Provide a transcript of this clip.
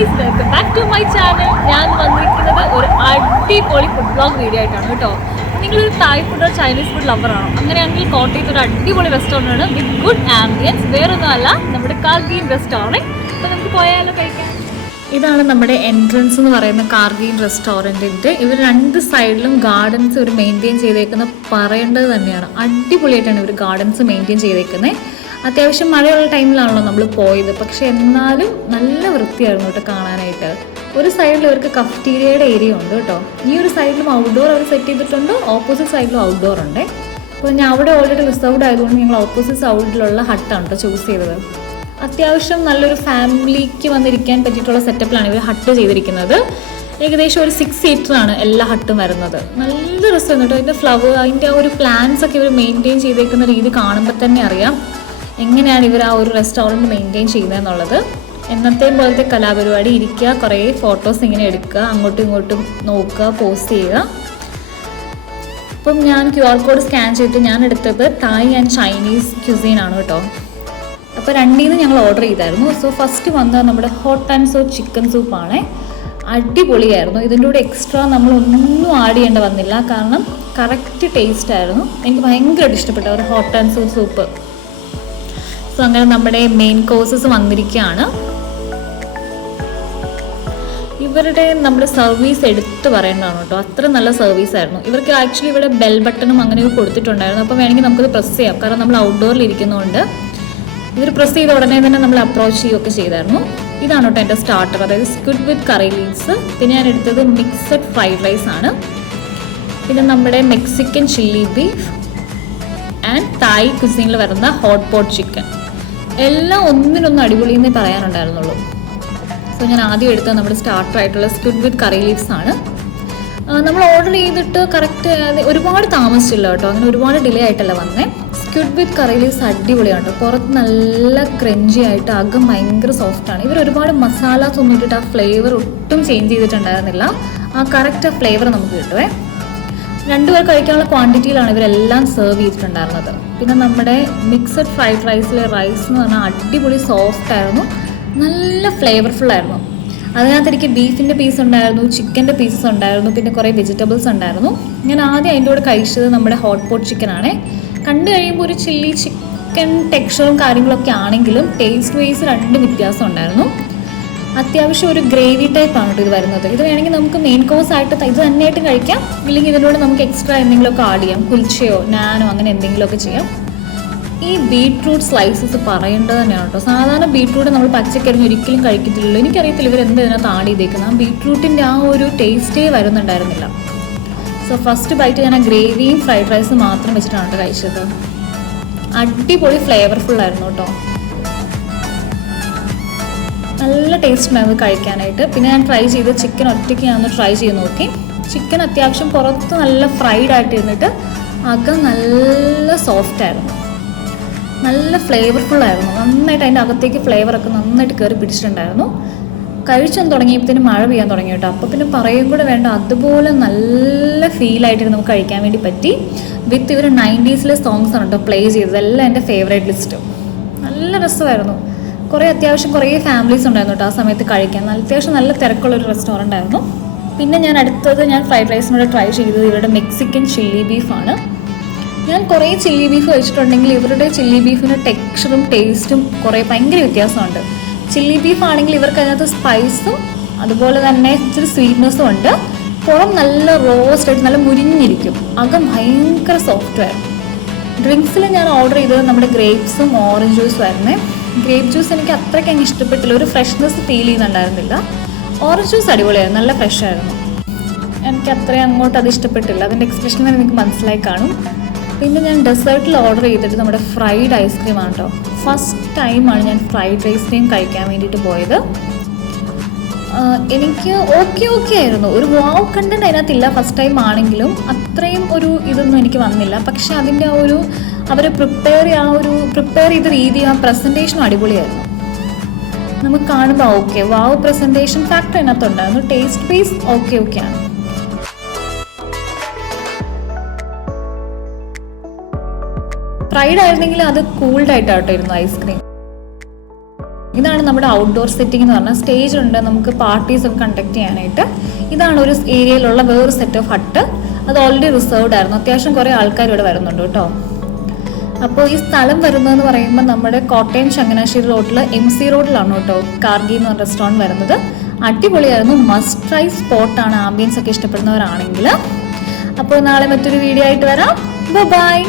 Guys, welcome back to my channel. ഞാൻ വന്നിരിക്കുന്നത് ഒരു അടിപൊളി ഫുഡ് ബ്ലോഗ് വീഡിയോ ആയിട്ടാണ് കേട്ടോ. നിങ്ങളൊരു തായ് ഫുഡോ ചൈനീസ് ഫുഡ് ലവറാണോ? അങ്ങനെയാണെങ്കിൽ കോട്ടയത്ത് ഒരു അടിപൊളി റെസ്റ്റോറൻ്റ് ആണ് വിത്ത് ഗുഡ് ആംബിയൻസ്. വേറൊന്നുമല്ല, നമ്മുടെ കാർഗീൻ റെസ്റ്റോറൻറ്റ്. അപ്പോൾ നമുക്ക് പോയാലോ കഴിക്കാൻ. ഇതാണ് നമ്മുടെ എൻട്രൻസ് എന്ന് പറയുന്ന കാർഗീൻ റെസ്റ്റോറൻറ്റിൻ്റെ. ഇവർ രണ്ട് സൈഡിലും ഗാർഡൻസ് ഇവർ മെയിൻറ്റെയിൻ ചെയ്തേക്കുന്നത് പറയേണ്ടത് തന്നെയാണ്. അടിപൊളിയായിട്ടാണ് ഇവർ ഗാർഡൻസ് മെയിൻറ്റെയിൻ ചെയ്തേക്കുന്നത്. അത്യാവശ്യം മഴയുള്ള ടൈമിലാണല്ലോ നമ്മൾ പോയത്, പക്ഷെ എന്നാലും നല്ല വൃത്തിയായിരുന്നു കേട്ടോ കാണാനായിട്ട്. ഒരു സൈഡിൽ ഇവർക്ക് കഫ്റ്റീരിയയുടെ ഏരിയ ഉണ്ട് കേട്ടോ. ഈ ഒരു സൈഡിലും ഔട്ട്ഡോർ അവർ സെറ്റ് ചെയ്തിട്ടുണ്ട്, ഓപ്പോസിറ്റ് സൈഡിലും ഔട്ട്ഡോർ ഉണ്ട്. അപ്പോൾ ഞാൻ അവിടെ ഓൾറെഡി റിസർവ്ഡ് ആയതുകൊണ്ട് ഞങ്ങൾ ഓപ്പോസിറ്റ് സൈഡിലുള്ള ഹട്ടാണ് കേട്ടോ ചൂസ് ചെയ്തത്. അത്യാവശ്യം നല്ലൊരു ഫാമിലിക്ക് വന്നിരിക്കാൻ പറ്റിയിട്ടുള്ള സെറ്റപ്പിലാണ് ഇവർ ഹട്ട് ചെയ്തിരിക്കുന്നത്. ഏകദേശം ഒരു 6 സീറ്ററാണ് എല്ലാ ഹട്ടും വരുന്നത്. നല്ല രസമാണ് കേട്ടോ. അതിൻ്റെ ഫ്ലവർ, അതിൻ്റെ ആ ഒരു പ്ലാന്റ്സ് ഒക്കെ ഇവർ മെയിൻറ്റെയിൻ ചെയ്തേക്കുന്ന രീതി കാണുമ്പോൾ തന്നെ അറിയാം എങ്ങനെയാണ് ഇവർ ആ ഒരു റെസ്റ്റോറൻറ്റ് മെയിൻറ്റെയിൻ ചെയ്യുന്നതെന്നുള്ളത്. എന്നത്തെയും പോലത്തെ കലാപരിപാടി, ഇരിക്കുക, കുറേ ഫോട്ടോസ് ഇങ്ങനെ എടുക്കുക, അങ്ങോട്ടും ഇങ്ങോട്ടും നോക്കുക, പോസ്റ്റ് ചെയ്യുക. അപ്പം ഞാൻ QR കോഡ് സ്കാൻ ചെയ്തിട്ട് ഞാൻ എടുത്തത് തായ് ആൻഡ് ചൈനീസ് ക്യുസീനാണ് കേട്ടോ. അപ്പോൾ രണ്ടിൽ നിന്ന് ഞങ്ങൾ ഓർഡർ ചെയ്തായിരുന്നു. സോ ഫസ്റ്റ് വന്നത് നമ്മുടെ ഹോട്ട് ആൻഡ് സോ ചിക്കൻ സൂപ്പാണ്. അടിപൊളിയായിരുന്നു. ഇതിൻ്റെ കൂടെ എക്സ്ട്രാ നമ്മളൊന്നും ആഡ് ചെയ്യേണ്ട വന്നില്ല, കാരണം കറക്റ്റ് ടേസ്റ്റ് ആയിരുന്നു. എനിക്ക് ഭയങ്കരമായിട്ട് ഇഷ്ടപ്പെട്ട ഒരു hot and so soup. So അങ്ങനെ നമ്മുടെ മെയിൻ കോഴ്സസ് വന്നിരിക്കുകയാണ്. ഇവരുടെ നമ്മുടെ സർവീസ് എടുത്ത് പറയേണ്ടതാണ് കേട്ടോ. അത്ര നല്ല സർവീസ് ആയിരുന്നു. ഇവർക്ക് ആക്ച്വലി ഇവിടെ ബെൽ ബട്ടണും അങ്ങനെയൊക്കെ കൊടുത്തിട്ടുണ്ടായിരുന്നു. അപ്പോൾ വേണമെങ്കിൽ നമുക്കത് പ്രസ് ചെയ്യാം, കാരണം നമ്മൾ ഔട്ട്ഡോറിൽ ഇരിക്കുന്നതുകൊണ്ട്. ഇവർ പ്രസ് ചെയ്ത ഉടനെ തന്നെ നമ്മൾ അപ്രോച്ച് ചെയ്യുകയൊക്കെ ചെയ്തായിരുന്നു. ഇതാണ് കേട്ടോ എൻ്റെ സ്റ്റാർട്ടർ, അതായത് സ്ക്വിഡ് വിത്ത് കറി ലീവ്സ്. പിന്നെ ഞാൻ എടുത്തത് മിക്സഡ് ഫ്രൈഡ് റൈസ് ആണ്. പിന്നെ നമ്മുടെ മെക്സിക്കൻ ചില്ലി ബീഫ് ആൻഡ് തായ് കുസിനിൽ വരുന്ന ഹോട്ട് പോട്ട് ചിക്കൻ. എല്ലാം ഒന്നിനൊന്നും അടിപൊളി എന്നേ പറയാനുണ്ടായിരുന്നുള്ളൂ. സോ ഞാൻ ആദ്യം എടുത്തത് നമ്മുടെ സ്റ്റാർട്ടറായിട്ടുള്ള സ്ക്വിഡ് വിത്ത് കറി ലീവ്സ് ആണ്. നമ്മൾ ഓർഡർ ചെയ്തിട്ട് കറക്റ്റ് ഒരുപാട് താമസിച്ചില്ല കേട്ടോ, അങ്ങനെ ഒരുപാട് ഡിലേ ആയിട്ടല്ല വന്നേ. സ്ക്വിഡ് വിത്ത് കറി ലീവ്സ് അടിപൊളിയാണ് കേട്ടോ. പുറത്ത് നല്ല ക്രഞ്ചി ആയിട്ട്, അകം ഭയങ്കര സോഫ്റ്റാണ്. ഇവർ ഒരുപാട് മസാലാസ് ഒന്നും ഇട്ടിട്ട് ആ ഫ്ലേവർ ഒട്ടും ചേഞ്ച് ചെയ്തിട്ടുണ്ടായിരുന്നില്ല. ആ കറക്റ്റ് ആ ഫ്ലേവർ നമുക്ക് കിട്ടുവേ. 2 പേർ കഴിക്കാനുള്ള ക്വാണ്ടിറ്റിയിലാണ് ഇവരെല്ലാം സെർവ് ചെയ്തിട്ടുണ്ടായിരുന്നത്. പിന്നെ നമ്മുടെ മിക്സഡ് ഫ്രൈഡ് റൈസിലെ റൈസ് എന്ന് പറഞ്ഞാൽ അടിപൊളി സോഫ്റ്റ് ആയിരുന്നു, നല്ല ഫ്ലേവർഫുൾ ആയിരുന്നു. അതിനകത്ത് എനിക്ക് ബീഫിൻ്റെ പീസ് ഉണ്ടായിരുന്നു, ചിക്കൻ്റെ പീസസ് ഉണ്ടായിരുന്നു, പിന്നെ കുറേ വെജിറ്റബിൾസ് ഉണ്ടായിരുന്നു. ഞാൻ ആദ്യം അതിൻ്റെ കൂടെ കഴിച്ചത് നമ്മുടെ ഹോട്ട് പോട്ട് ചിക്കനാണ്. കണ്ടു കഴിയുമ്പോൾ ഒരു ചില്ലി ചിക്കൻ ടെക്സ്ചറും കാര്യങ്ങളൊക്കെ ആണെങ്കിലും ടേസ്റ്റ് വൈസ് 2 വ്യത്യാസം ഉണ്ടായിരുന്നു. അത്യാവശ്യം ഒരു ഗ്രേവി ടൈപ്പാണ് കേട്ടോ ഇത് വരുന്നത്. ഇത് വേണമെങ്കിൽ നമുക്ക് മെയിൻ കോഴ്സ് ആയിട്ട് ഇത് തന്നെയായിട്ട് കഴിക്കാം, ഇല്ലെങ്കിൽ ഇതിനോട് നമുക്ക് എക്സ്ട്രാ എന്തെങ്കിലുമൊക്കെ ആഡ് ചെയ്യാം, കുൽച്ചയോ നാനോ അങ്ങനെ എന്തെങ്കിലുമൊക്കെ ചെയ്യാം. ഈ ബീട്രൂട്ട് സ്ലൈസസ് പറയേണ്ടത് തന്നെയാണ് കേട്ടോ. സാധാരണ ബീട്രൂട്ട് നമ്മൾ പച്ചക്കരിഞ്ഞ് ഒരിക്കലും കഴിക്കത്തില്ലല്ലോ. എനിക്കറിയത്തില്ല ഇവരെന്ത് ഇതിനകത്ത് ആഡ് ചെയ്തേക്കുന്നത്. ആ ബീട്രൂട്ടിൻ്റെ ആ ഒരു ടേസ്റ്റേ വരുന്നുണ്ടായിരുന്നില്ല. സോ ഫസ്റ്റ് ബൈറ്റ് ഞാൻ ആ ഗ്രേവിയും ഫ്രൈഡ് റൈസും മാത്രം വെച്ചിട്ടാണ് കേട്ടോ കഴിച്ചത്. അടിപൊളി ഫ്ലേവർഫുള്ളായിരുന്നു കേട്ടോ. നല്ല ടേസ്റ്റ് ഉണ്ടായിരുന്നു കഴിക്കാനായിട്ട്. പിന്നെ ഞാൻ ട്രൈ ചെയ്ത് ചിക്കൻ ഒറ്റയ്ക്ക് ഞാനൊന്ന് ട്രൈ ചെയ്ത് നോക്കി. ചിക്കൻ അത്യാവശ്യം പുറത്ത് നല്ല ഫ്രൈഡ് ആയിട്ട് ഇരുന്നിട്ട് അകം നല്ല സോഫ്റ്റ് ആയിരുന്നു, നല്ല ഫ്ലേവർഫുള്ളായിരുന്നു. നന്നായിട്ട് അതിൻ്റെ അകത്തേക്ക് ഫ്ലേവറൊക്കെ നന്നായിട്ട് കയറി പിടിച്ചിട്ടുണ്ടായിരുന്നു. കഴിച്ചൊന്ന് തുടങ്ങിയപ്പോഴത്തേന് മഴ പെയ്യാൻ തുടങ്ങി കേട്ടോ. അപ്പോൾ പിന്നെ പറയും കൂടെ വേണ്ട, അതുപോലെ നല്ല ഫീലായിട്ട് നമുക്ക് കഴിക്കാൻ വേണ്ടി പറ്റി. വിത്ത് ഇവർ 90s സോങ്സ് ആണ് കേട്ടോ പ്ലേ ചെയ്തത്. എല്ലാം എൻ്റെ ഫേവറേറ്റ് ലിസ്റ്റ്. നല്ല രസമായിരുന്നു. അത്യാവശ്യം കുറേ ഫാമിലീസ് ഉണ്ടായിരുന്നു കേട്ടോ ആ സമയത്ത് കഴിക്കാൻ. അത്യാവശ്യം നല്ല തിരക്കുള്ളൊരു റെസ്റ്റോറൻ്റ് ആയിരുന്നു. പിന്നെ ഞാൻ ഫ്രൈഡ് റൈസിനോട് ട്രൈ ചെയ്തത് ഇവരുടെ മെക്സിക്കൻ ചില്ലി ബീഫാണ്. ഞാൻ കുറേ ചില്ലി ബീഫ് കഴിച്ചിട്ടുണ്ടെങ്കിൽ ഇവരുടെ ചില്ലി ബീഫിൻ്റെ ടെക്സ്ചറും ടേസ്റ്റും ഭയങ്കര വ്യത്യാസമുണ്ട്. ചില്ലി ബീഫ് ആണെങ്കിൽ ഇവർക്ക് അതിനകത്ത് സ്പൈസും അതുപോലെ തന്നെ ഇച്ചിരി സ്വീറ്റ്നെസ്സും ഉണ്ട്. പുറം നല്ല റോസ്റ്റ് ആയിട്ട് നല്ല മുരിഞ്ഞിരിക്കും, അകം ഭയങ്കര സോഫ്റ്റ് ആയിരുന്നു. ഡ്രിങ്ക്സിൽ ഞാൻ ഓർഡർ ചെയ്തത് നമ്മുടെ ഗ്രേപ്സും ഓറഞ്ച് ജ്യൂസും ആയിരുന്നേ. ഗ്രേപ്പ് ജ്യൂസ് എനിക്ക് അത്രയ്ക്ക് അങ്ങ് ഇഷ്ടപ്പെട്ടില്ല, ഒരു ഫ്രഷ്നെസ് ഫീൽ ചെയ്യുന്നുണ്ടായിരുന്നില്ല. ഓറഞ്ച് ജ്യൂസ് അടിപൊളിയായിരുന്നു, നല്ല ഫ്രഷ് ആയിരുന്നു. എനിക്ക് അത്രയും അങ്ങോട്ട് അത് ഇഷ്ടപ്പെട്ടില്ല, അതിൻ്റെ എക്സ്പ്രഷൻ തന്നെ എനിക്ക് മനസ്സിലായി കാണും. പിന്നെ ഞാൻ ഡെസേർട്ടിൽ ഓർഡർ ചെയ്തിട്ട് നമ്മുടെ ഫ്രൈഡ് ഐസ്ക്രീമാണ് കേട്ടോ. ഫസ്റ്റ് ടൈമാണ് ഞാൻ ഫ്രൈഡ് ഐസ്ക്രീം കഴിക്കാൻ വേണ്ടിയിട്ട് പോയത്. എനിക്ക് ഓക്കെ ആയിരുന്നു, ഒരു വാവ് കണ്ടന്റ് അതിനകത്തില്ല. ഫസ്റ്റ് ടൈം ആണെങ്കിലും അത്രയും ഒരു ഇതൊന്നും എനിക്ക് വന്നില്ല. പക്ഷേ അതിൻ്റെ ആ ഒരു അവർ പ്രിപ്പയർ ചെയ്ത രീതി, ആ പ്രസൻറ്റേഷനും അടിപൊളിയായിരുന്നു. നമുക്ക് കാണുമ്പോൾ ഓക്കെ വാവ് പ്രസൻറ്റേഷൻ ഫാക്ടർ അതിനകത്തുണ്ടായിരുന്നു. ടേസ്റ്റ് ബേസ് ഓക്കെയാണ്. ഫ്രൈഡ് ആയിരുന്നെങ്കിൽ അത് കൂൾഡ് ആയിട്ടാട്ടോ ഇരുന്നു ഐസ്ക്രീം. ഇതാണ് നമ്മുടെ ഔട്ട്ഡോർ സെറ്റിംഗ് എന്ന് പറഞ്ഞാൽ. സ്റ്റേജ് ഉണ്ട്, നമുക്ക് പാർട്ടീസ് ഒക്കെ കണ്ടക്ട് ചെയ്യാനായിട്ട്. ഇതാണ് ഒരു ഏരിയയിലുള്ള വേറൊരു സെറ്റ് ഓഫ് ഹട്ട്. അത് ഓൾറെഡി റിസർവ്ഡ് ആയിരുന്നു. അത്യാവശ്യം കുറേ ആൾക്കാർ ഇവിടെ വരുന്നുണ്ട് കേട്ടോ. അപ്പോൾ ഈ സ്ഥലം വരുന്നതെന്ന് പറയുമ്പോൾ നമ്മുടെ കോട്ടയം ചങ്ങനാശ്ശേരി റോഡിൽ MC റോഡിലാണ് കേട്ടോ കാർഗി എന്ന് പറഞ്ഞ റെസ്റ്റോറൻറ്റ് വരുന്നത്. അടിപൊളിയായിരുന്നു, മസ്റ്റ് ട്രൈ സ്പോട്ടാണ് ആംബിയൻസ് ഒക്കെ ഇഷ്ടപ്പെടുന്നവരാണെങ്കിൽ. അപ്പോൾ നാളെ മറ്റൊരു വീഡിയോ ആയിട്ട് വരാം. ബൈ.